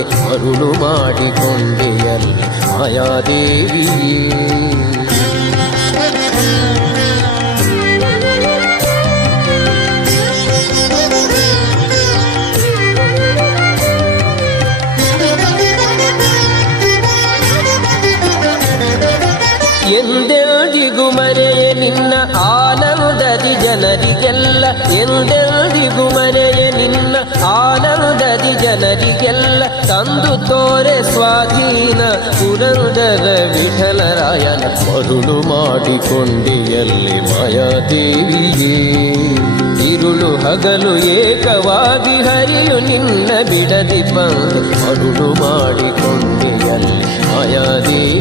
ಬಂದೆ ಮರುಳು ಮಾಡಿಕೊಂಡೆಯಲ್ಲಿ ಮಾಯಾದೇವಿಯೇ. ಎಂದೆಂದಿಗೂ ಮರೆಯೇ ನಿನ್ನ ಆನಂದದಿ ಜನರಿಗೆಲ್ಲ, ಎಂದೆಂದಿಗೂ ಮರೆಯೇ ನಿನ್ನ ಆನಂದದಿ ಜನರಿಗೆಲ್ಲ, ತಂದು ತೋರೆ ಸ್ವಾಧೀನ ಪುರಂದರ ವಿಠಲರಾಯನ ಮರುಳು ಮಾಡಿಕೊಂಡೆಯಲ್ಲಿ ಮಾಯಾದೇವಿಯೇ. ഇരുಳು ಹಗಲು ಏಕವಾಗಿ ಹರಿಯು ನಿನ್ನ ಬಿಡದಿ ಬಂದು ಮರುಳು ಮಾಡಿಕೊಂಡೆಯಲ್ಲಿ ಮಾಯಾದೇವಿ.